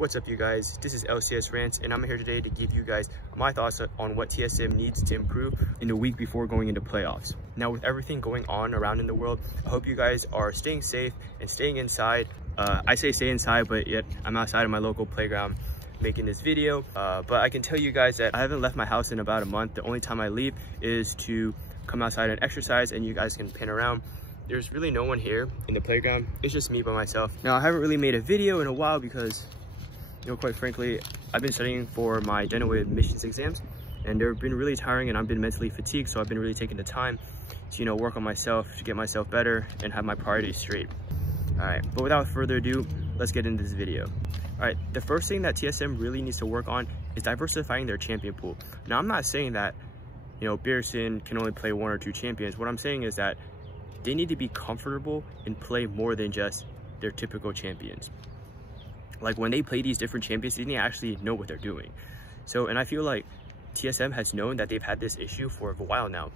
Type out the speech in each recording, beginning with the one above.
What's up, you guys? This is LCS Rants, and I'm here today to give you guys my thoughts on what TSM needs to improve in the week before going into playoffs. Now, with everything going on around in the world, I hope you guys are staying safe and staying inside. I say stay inside, but yet I'm outside of my local playground making this video. But I can tell you guys that I haven't left my house in about a month. The only time I leave is to come outside and exercise, and you guys can pin around. There's really no one here in the playground. It's just me by myself. Now, I haven't really made a video in a while because, you know, quite frankly, I've been studying for my general admissions exams, and they've been really tiring, and I've been mentally fatigued, so I've been really taking the time to, you know, work on myself, to get myself better and have my priorities straight. All right, but without further ado, let's get into this video. All right, the first thing that TSM really needs to work on is diversifying their champion pool. Now, I'm not saying that, you know, Beerson can only play one or two champions. What I'm saying is that they need to be comfortable and play more than just their typical champions. Like, when they play these different champions, they need to actually know what they're doing. So, and I feel like TSM has known that they've had this issue for a while now.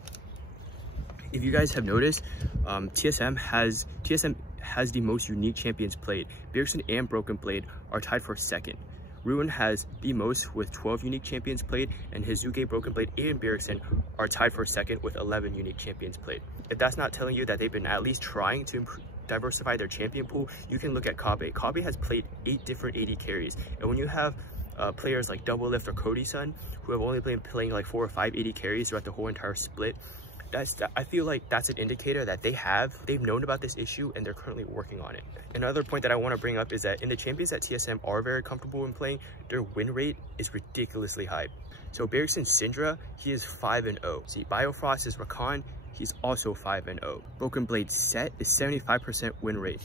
If you guys have noticed, TSM has the most unique champions played. Beerson and Broken Blade are tied for second. Ruin has the most with 12 unique champions played, and Hizuke, Broken Blade, and Beerson are tied for second with 11 unique champions played. If that's not telling you that they've been at least trying to diversify their champion pool, you can look at Kabe. Kabe has played 8 different AD carries, and when you have players like Double Lift or Cody-san, who have only been playing like 4 or 5 AD carries throughout the whole entire split, I feel like that's an indicator that they've known about this issue and they're currently working on it. Another point that I want to bring up is that in the champions that TSM are very comfortable in playing, their win rate is ridiculously high. So Beerson Syndra, he is 5-0. See, Biofrost is Rakan, he's also 5-0. Broken Blade Set is 75% win rate.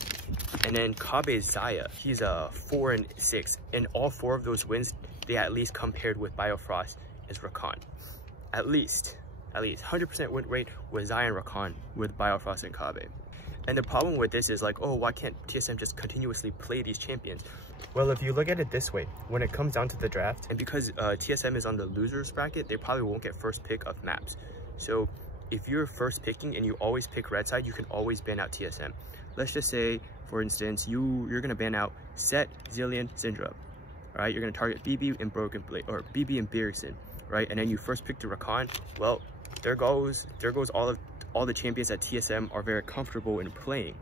And then Kabe Zaya, he's a 4-6. And all 4 of those wins, they at least compared with Biofrost is Rakan. At least 100% win rate with Zaya and Rakan with Biofrost and Kabe. And the problem with this is like, oh, why can't TSM just continuously play these champions? Well, if you look at it this way, when it comes down to the draft, and because TSM is on the losers bracket, they probably won't get first pick of maps. So if you're first picking and you always pick red side, you can always ban out TSM. Let's just say, for instance, you're gonna ban out Set, Zillion, Syndra. All right, you're gonna target BB and Broken Blade, or BB and Beerson, right? And then you first pick the Rakan. Well, there goes all the champions that TSM are very comfortable in playing,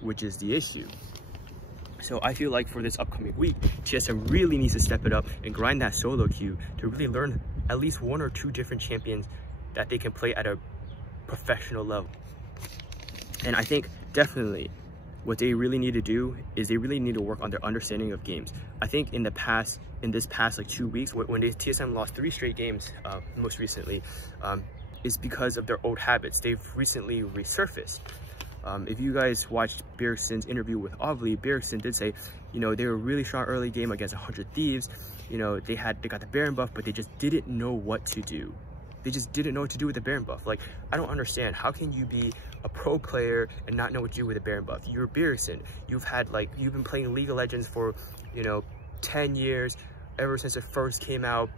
which is the issue. So I feel like for this upcoming week, TSM really needs to step it up and grind that solo queue to really learn at least 1 or 2 different champions that they can play at a professional level. And I think definitely what they really need to do is they really need to work on their understanding of games. I think in this past like 2 weeks, when TSM lost 3 straight games, most recently, is because of their old habits. They've recently resurfaced. If you guys watched Beerson's interview with Ovly, Beerson did say, you know, they were really strong early game against 100 Thieves. You know, they got the Baron buff, but they just didn't know what to do. They just didn't know what to do with the Baron buff. Like, I don't understand. How can you be a pro player and not know what to do with a Baron buff? You're Beerson. You've been playing League of Legends for, you know, 10 years, ever since it first came out.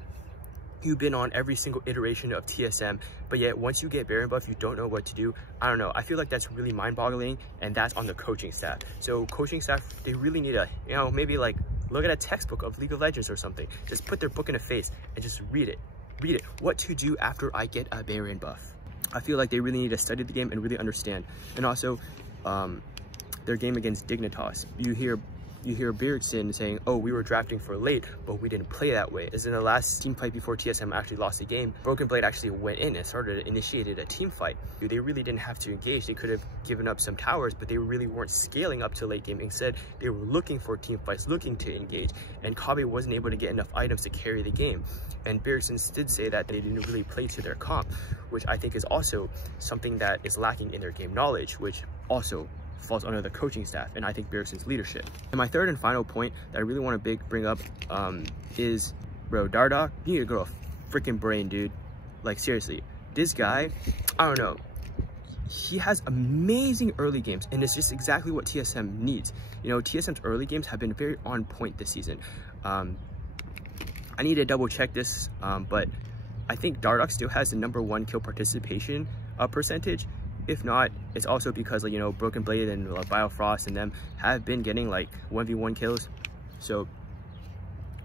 You've been on every single iteration of TSM, but yet once you get Baron buff, you don't know what to do. I don't know. I feel like that's really mind-boggling, and that's on the coaching staff. So coaching staff, they really need to, you know, maybe like look at a textbook of League of Legends or something. Just put their book in a face and just read it. What to do after I get a Baron buff. I feel like they really need to study the game and really understand. And also, their game against Dignitas. You hear Beerson saying, oh, we were drafting for late, but we didn't play that way. As in the last team fight before TSM actually lost the game, Broken Blade actually went in and initiated a team fight. They really didn't have to engage. They could have given up some towers, but they really weren't scaling up to late game. Instead, they were looking for team fights, looking to engage, and Kabe wasn't able to get enough items to carry the game. And Beerson did say that they didn't really play to their comp, which I think is also something that is lacking in their game knowledge, which also falls under the coaching staff and I think Beerson's leadership. And my third and final point that I really want to bring up is, bro, Dardoch, you need to grow a freaking brain, dude. Like, seriously, this guy, I don't know, he has amazing early games, and it's just exactly what TSM needs. You know, TSM's early games have been very on point this season. I need to double check this, but I think Dardoch still has the #1 kill participation percentage. If not, it's also because, like, you know, Broken Blade and Biofrost and them have been getting like 1v1 kills. So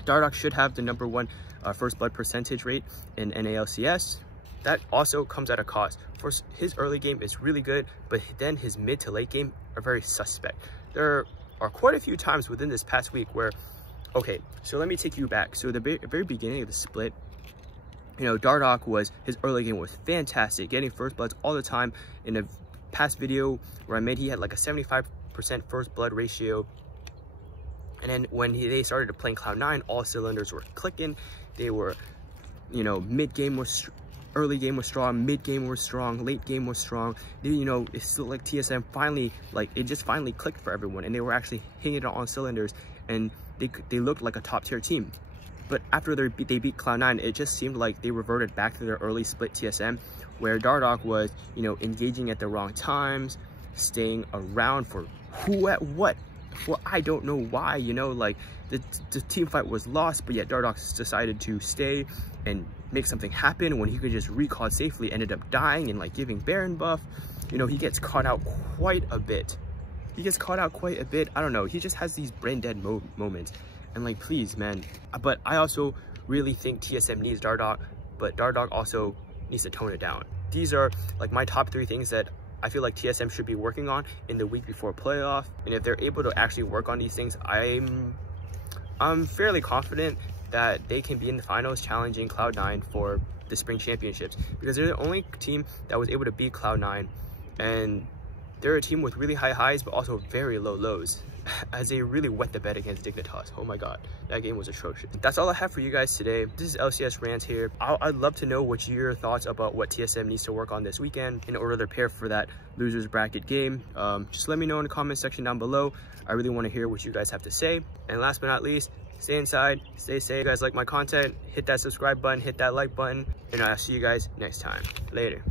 Dardoch should have the #1 first blood percentage rate in NALCS. That also comes at a cost. For his early game is really good, but then his mid to late game are very suspect. There are quite a few times within this past week where, okay, so let me take you back. So the very beginning of the split, you know, Dardoch his early game was fantastic, getting first bloods all the time. In a past video where I made, he had like a 75% first blood ratio. And then when they started playing Cloud9, all cylinders were clicking. They were, you know, early game was strong, mid game was strong, late game was strong. You know, it's still like TSM finally, like it just finally clicked for everyone, and they were actually hitting it on cylinders, and they looked like a top tier team. But after they beat Cloud9, it just seemed like they reverted back to their early split TSM, where Dardoch was, you know, engaging at the wrong times, staying around for who at what. Well, I don't know why, you know, like the team fight was lost, but yet Dardoch decided to stay and make something happen when he could just recall safely. Ended up dying and like giving Baron buff. You know, he gets caught out quite a bit. I don't know, he just has these brain dead moments, and like, please, man. But I also really think TSM needs Dardoch, but Dardoch also needs to tone it down. These are like my top 3 things that I feel like TSM should be working on in the week before playoff. And if they're able to actually work on these things, I'm fairly confident that they can be in the finals challenging Cloud9 for the spring championships, because they're the only team that was able to beat Cloud9, and they're a team with really high highs but also very low lows, as they really wet the bed against Dignitas. Oh my god, that game was atrocious. That's all I have for you guys today. This is LCS Rant here. I'd love to know what your thoughts about what TSM needs to work on this weekend in order to prepare for that losers bracket game. Just let me know in the comment section down below. I really want to hear what you guys have to say. And last but not least, stay inside, stay safe. If you guys like my content, hit that subscribe button, hit that like button, and I'll see you guys next time. Later.